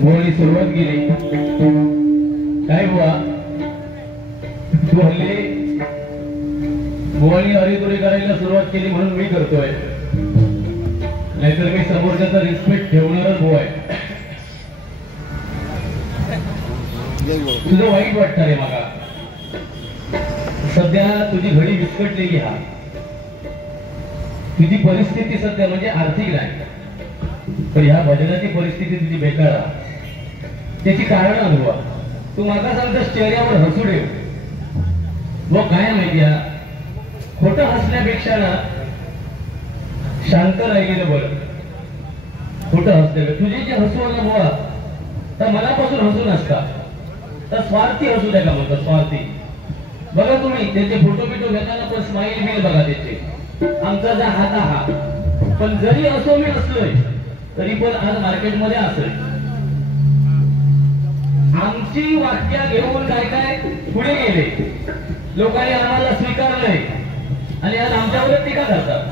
बोलणी सुरुवात केली काय बुवा तू हल्ली बोलणी हरितुरी करायला सुरुवात केली म्हणून मी करतोय, नाहीतर मी समोरच्याचा रिस्पेक्ट ठेवणारच बुवा आहे. तुझं वाईट वाटतं रे मला. सध्या तुझी घडी विस्कटलेली हा, तुझी परिस्थिती सध्या म्हणजे आर्थिक नाही, तर ह्या भजनाची परिस्थिती तुझी बेकार आहे. त्याची कारण अनुभवा. तू मला सांगतोस चेहऱ्यावर हसू ठेव. व काय माहिती आहे, खोटं हसण्यापेक्षा ना शांत राहिलेलं बरं. खोटं हसलेलं तुझी जे हसू आलं बुवा तर मनापासून हसू नसता, तर स्वार्थी हसू द्या का म्हणतो. स्वार्थी बघा तुम्ही त्याचे फोटो बिटो घेताना पण स्माईल बिल बघा त्याचे. आमचा जा हात हा, पण जरी असो मी असलोय तरी पण आज मार्केटमध्ये असेल. आमची वाक्य घेऊन काय काय पुढे गेले, लोकांनी आम्हाला स्वीकारलंय आणि आज आमच्यावर टीका करतात.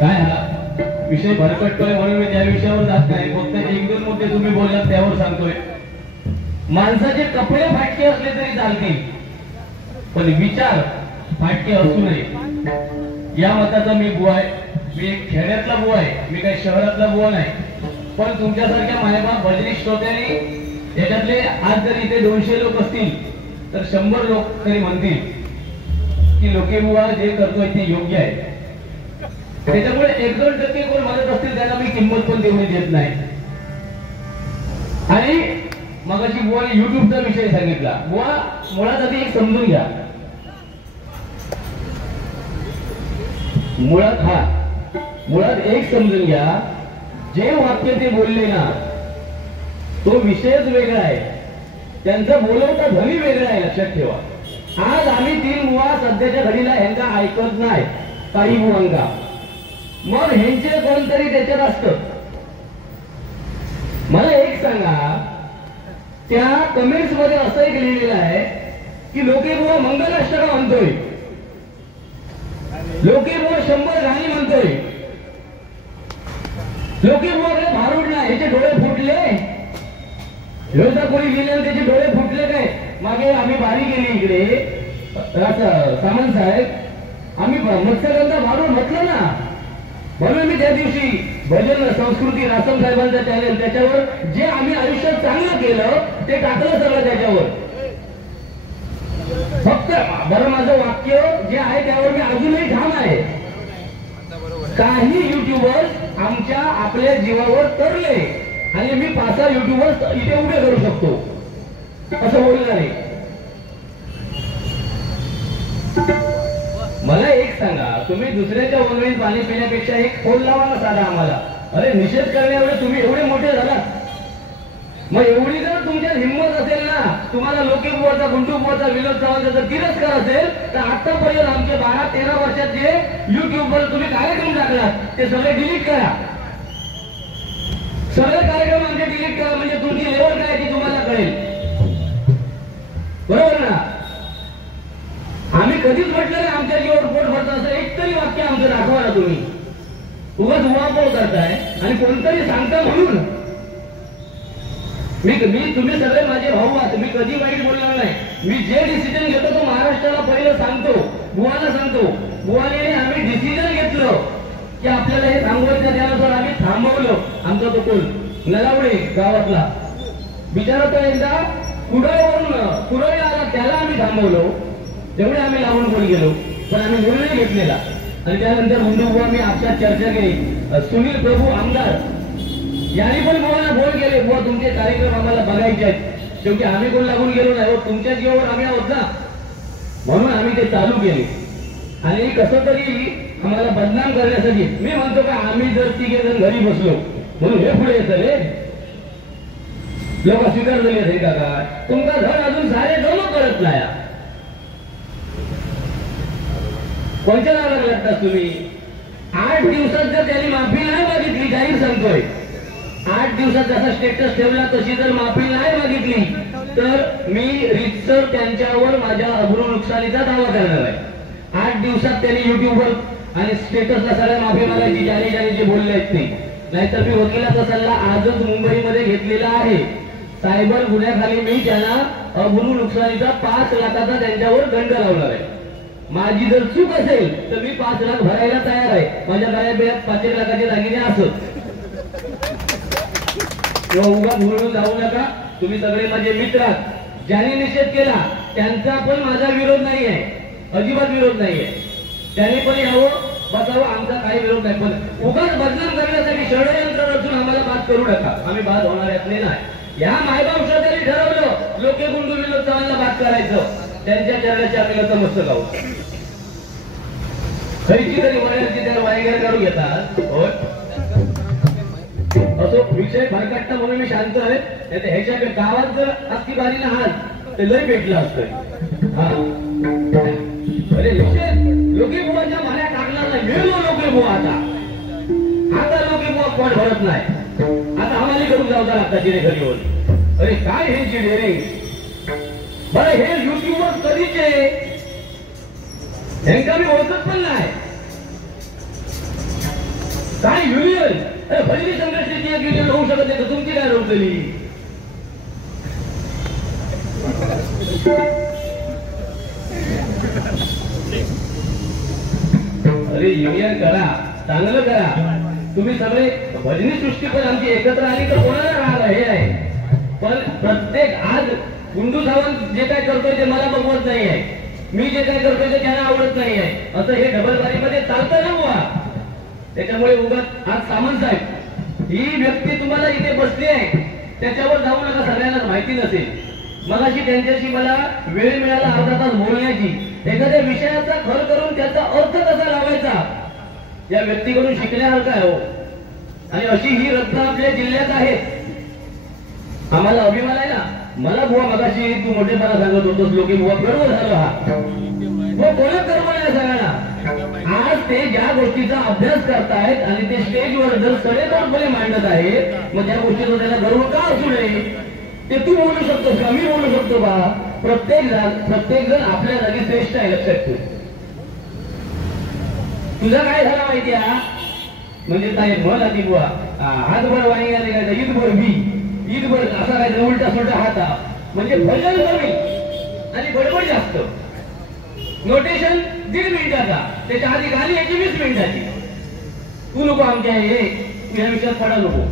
काय हा विषय भरकटतोय म्हणून मी त्या विषयावर जात नाही. फक्त एक दोन मुद्दे तुम्ही बोललात त्यावर सांगतोय. माणसाचे कपडे फाटके असले तरी चालतील, पण विचार फाटके असू नये या मताचा मी बुवा आहे. मी एक खेड्यातला बुवा आहे, मी काही शहरातला बुवा नाही. पण तुमच्यासारख्या मायबाप भजनी श्रोत्यांनी याच्यातले आज जर इथे 200 लोक असतील तर 100 लोक तरी म्हणतील की लोके बुवा जे करतोय ते योग्य आहे. त्याच्यामुळे 1-2% कोण म्हणत असतील त्यांना मी किंमत पण देऊन देत नाही. आणि मगाशी बुवाने युट्यूबचा विषय सांगितला. बुवा मुळात आधी एक समजून घ्या, मुळात एक समजून घ्या, जे वाक्य ते बोलले ना तो विषयच वेगळा आहे, त्यांचा बोलवता ध्वनी वेगळा आहे. लक्षात ठेवा. आज आम्ही 3 बुवा सध्याच्या घडीला ह्यांचा ऐकत नाही, काही बुवांका. मग ह्यांचे कोणतरी त्याच्यात असतं. मला एक सांगा, त्या कमेंट्स मध्ये असं एक लिहिलेलं आहे की लोके बुवा मंगलाष्टक म्हणतोय, लोके बुवा 100 गाणी म्हणतोय, लोके बुवाकडे भारूड नाही, ह्याचे डोळे फुटले. योजना कोणी लिहिले त्याचे डोळे फुटले काय? मागे आम्ही बारी गेली इकडे सामंत साहेब, आम्ही मत्स्यगंधा भारूड म्हटलं ना, म्हणून मी त्या दिवशी भजन संस्कृती रासम साहेबांचा चॅनल त्याच्यावर जे आम्ही आयुष्यात चांगलं केलं ते टाकलं सगळं त्याच्यावर. फक्त बरं माझं वाक्य जे आहे त्यावर मी अजूनही ठाम आहे. काही युट्यूबर्स आमच्या आपल्या जीवावर तरले आणि मी 5 युट्यूबर्स इथे उभे करू शकतो असं बोलणार आहे. मला एक सांगा, तुम्ही दुसऱ्याच्या वनवेळी पाणी पिण्यापेक्षा एक फोन लावा ना साधा आम्हाला. अरे निषेध करण्यावेळी तुम्ही एवढे मोठे झालात, मग एवढी जर तुमच्यात हिंमत असेल ना, तुम्हाला लोके बुवाचा, गुंडू बुवाचा, विनोद चव्हाणचा जर तिरस्कार असेल तर आतापर्यंत आमचे 12-13 वर्षात जे युट्यूबवर तुम्ही कार्यक्रम टाकलात ते सगळे डिलीट करा. सगळे कार्यक्रम आमचे डिलीट करा, म्हणजे तुमची लेवल काय ती तुम्हाला कळेल. बरोबर ना? आम्ही कधीच म्हटलं नाही आमच्या जीवावर पोट भरतं असं एक तरी वाक्य आमचं दाखवा ना तुम्ही. उगाच उहापोह करताय आणि कोणतरी सांगता म्हणून. तुम्ही सगळे माझे भाऊ आहात, मी कधी वाईट बोलणार नाही. मी जे डिसिजन घेतो तो महाराष्ट्राला पहिलं सांगतो, बुवाला सांगतो. बुवाने आम्ही डिसिजन घेतलं की आपल्याला हे थांबवायचं, त्यानुसार आम्ही थांबवलं. आमचा तो कोण नलावडे गावातला बिचारा तो एकदा कुरळी आला, त्याला आम्ही थांबवलो. जेवढे आम्ही लावून बोल गेलो, पण आम्ही निर्णय घेतलेला. आणि त्यानंतर मुंडू बुवा मी आपल्यात चर्चा केली. सुनील प्रभू आमदार यांनी पण बुवाला फोन केले, बुवा तुमचे कार्यक्रम आम्हाला बघायचे आहेत. शेवटी आम्ही कोण लागून गेलो नाही, तुमच्या जीवावर आम्ही आहोत ना, म्हणून आम्ही ते चालू केले. आणि कसं तरी आम्हाला बदनाम करण्यासाठी मी म्हणतो का आम्ही जर 3 जण घरी बसलो म्हणून हे पुढे येतं रे लोक स्वीकार झाले हे का काय तुमचा धड अजून सारे जमा करत नाही. कोणत्या नावाला लागतात तुम्ही? 8 दिवसात जर त्यांनी माफी नाही मागितली, जाहीर सांगतोय 8 दिवसात जसा स्टेटस ठेवला तशी जर माफी नाही मागितली तर मी रितसर त्यांच्यावर माझ्या अब्रू नुकसानीचा दावा करणार आहे. 8 दिवसात त्यांनी युट्यूबवर आणि स्टेटसला सगळ्या माफी मागायची, ज्याने जे बोलले आहेत ते. नाहीतर मी वकिलाचा सल्ला आजच मुंबईमध्ये घेतलेला आहे. सायबर गुन्ह्याखाली मी त्यांना अब्रू नुकसानीचा 5 लाखाचा त्यांच्यावर दंड लावणार आहे. माझी जर चूक असेल तर मी 5 लाख भरायला तयार आहे. माझ्या गळ्यात 5 लाखाचे दागिने असत किंवा उगा म्हणून जाऊ नका. तुम्ही सगळे माझे मित्र आहात. ज्यांनी निषेध केला त्यांचा पण माझा विरोध नाही आहे, अजिबात विरोध नाही आहे. त्यांनी पण यावं बसावं, आमचा काही विरोध नाही. पण उगाच बदनाम करण्यासाठी षडयंत्र रचून आम्हाला बाद करू नका. आम्ही बाद होणार यातले नाही. या मायबाप श्रोत्यांनी ठरवलं लोके गुंडू विनोद चव्हाणला बाद करायचं. त्यांच्या चरणाची आम्ही नतमस्तक आहोत. खरीची तरी वयाची त्या वायगर करू घेतात होय. असो विषय भरकटता म्हणून मी शांत आहे. ह्याच्या गावात जर अख्खी बारी ना हात ते लय पेटलं असतं. हा अरे विषय लोके बुवाच्या भाड्या टाकणार नाही. मिळलो लोके बुवा आता लोके बुवा पोट भरत नाही. आता आम्हाला करून जावता लागतात जिरे घरी होत. अरे काय हे चिडे रे. बरं हे युट्यूबर कधीचे ह्यांका मी ओळखत पण नाही. काय युनियन पहिली संघटनेची एक युनियन होऊ शकत नाही तर तुमची काय रोवतली. अरे युनियन करा, चांगलं करा. तुम्ही सगळे भजनी सृष्टी पण आमची एकत्र आली तर कोणाला राहिला हे आहे. पण प्रत्येक आज गुंडू सावंत जे काय करतोय ते मला बघवत नाही आहे. मी जे काय करतोय ते त्यांना आवडत नाही आहे. असं हे डबलबारीमध्ये चालतं ना बुवा. त्याच्यामुळे उगाच आज सामंत साहेब ही व्यक्ती तुम्हाला इथे बसली आहे त्याच्यावर जाऊ नका. सगळ्यांना माहिती नसेल. मगाशी त्यांच्याशी मला वेळ मिळाला अर्धा तास बोलण्याची. एखाद्या विषयाचा खर करून त्याचा अर्थ कसा लावायचा या व्यक्तीकडून शिकण्यासारखं आहे हो. आणि अशी ही रत्न आपल्या जिल्ह्यात आहे. आम्हाला अभिमान आहे ना. मला बुवा मगाशी तू मोठेपणा सांगत होतोस लोके बुवा गर्व झाला. हा मग कोणा गर्व नाही सगळ्यांना. आज ते ज्या गोष्टीचा अभ्यास करतायत आणि ते स्टेजवर जर सडेतोडपणे मांडत आहेत मग त्या गोष्टीचा त्याला गर्व का असू नये. ते तू बोलू शकतोस का, मी बोलू शकतो का. प्रत्येक जण आपल्या जागी श्रेष्ठ आहे. लक्षात ठेव. तुझा काय झाला माहितीये म्हणजे काय म्हण आधी बुवा हातभर वाणी काय ईदभर बी ईदभर असा काय उलटा सुलटा हाता म्हणजे भजन कमी आणि बडबड जास्त. नोटेशन 1.5 मिनिटाचा त्याच्या आधी गाणी याची 20 मिनिटाची. तू नको आमच्या हे तू ह्या विषयात पडा नको.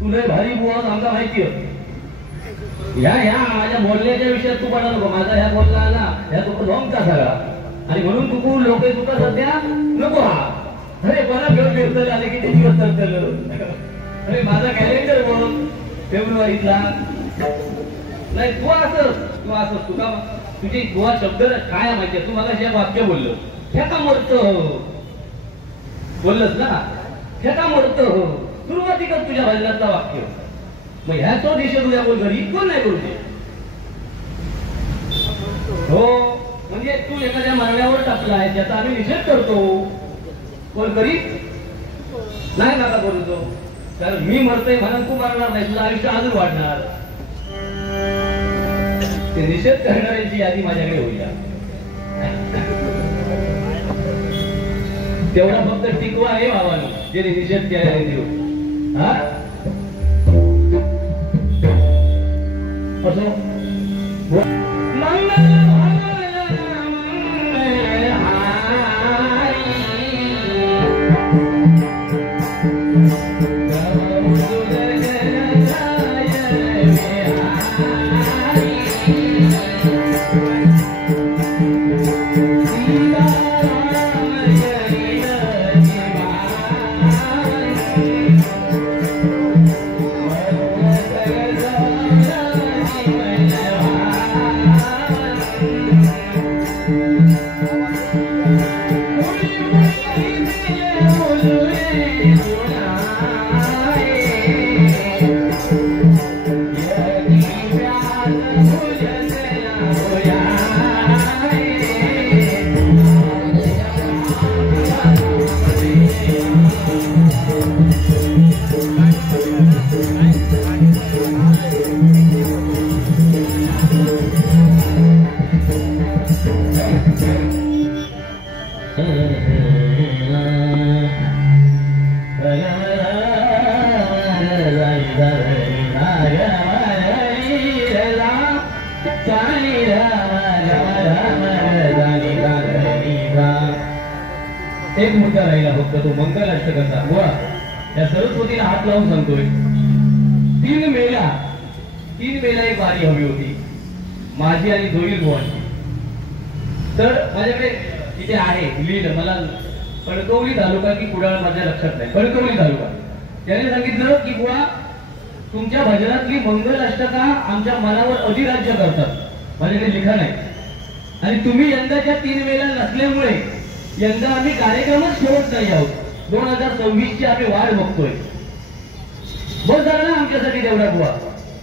तू लय भारी बुवा आमचा माहिती होत. ह्या माझ्या बोलण्याच्या विषयात तू पडा नको. माझा ह्या बोलला ना ह्या तुका झोमता सगळा आणि म्हणून तू लोक तुका सध्या नको. हा अरे बरा फिरतल आले किती दिवस चालतल. अरे माझा कॅलेंडर बोल फेब्रुवारीला नाही. तू असं तुका तुझी बुवा शब्द काय माहितीये. तू मला जे वाक्य बोललो हे का मरत बोललस ना हे का मरत सुरुवातीकच तुझ्या भजनाचा वाक्य. मग ह्याच दिशा तुझ्या बोल घरी कोण नाही करू दे. हो म्हणजे तू एखाद्या मारण्यावर टाकलाय त्याचा आम्ही निषेध करतो. कोण करीत नाही नका बोलतो. कारण मी मरतोय म्हणून तू मारणार नाही. तुझं आयुष्य अजून वाढणार. ते निषेध करणाऱ्यांची यादी माझ्याकडे होईल. तेवढा फक्त टिकवा आहे भावानो जे निषेध केला देऊ. हा असो एक मुद्दा राहिला फक्त, तो मंगल अष्टकाचा. बुवा या सरस्वतीला हात लावून सांगतोय, 3 मेला एक वारी हवी होती माझी आणि जोईल बुवांची. तर माझ्याकडे इथे आहे लीड, मला कणकवली तालुका की कुडाळ माझ्या लक्षात नाही, कणकवली तालुका. त्याने सांगितलं की बुवा तुमच्या भजनातली मंगल अष्टका आमच्या मनावर अधिराज्य करतात. माझ्याकडे लिखाण आहे. आणि तुम्ही यंदाच्या 3 मेला नसल्यामुळे यंदा आम्ही कार्यक्रमच ठेवत नाही आहोत. 2026ची आम्ही वाट बघतोय. बस झालं ना आमच्यासाठी तेवढा बुवा.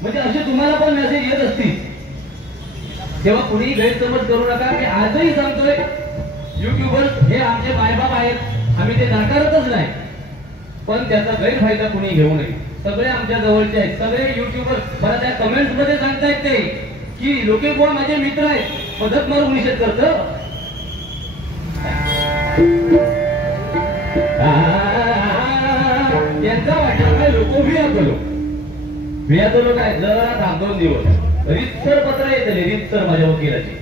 म्हणजे असे तुम्हाला पण मेसेज येत असतील तेव्हा कुणी गैरसमज करू नका. मी आजही सांगतोय, युट्यूबर्स हे आमचे मायबाप आहेत, आम्ही ते नाकारतच नाही, पण त्याचा गैरफायदा कुणी घेऊ नये. सगळे आमच्या जवळचे आहेत, सगळे युट्यूबर. मला त्या कमेंट्स मध्ये सांगतायत ते की लोके बुवा माझे मित्र आहेत, मदत मारून निषेध करत. यांचा वाटत काय लोक भियातलो काय जरा थांब 2 दिवस रीतसर पत्र येतले, रीतसर माझ्या वकिलाची.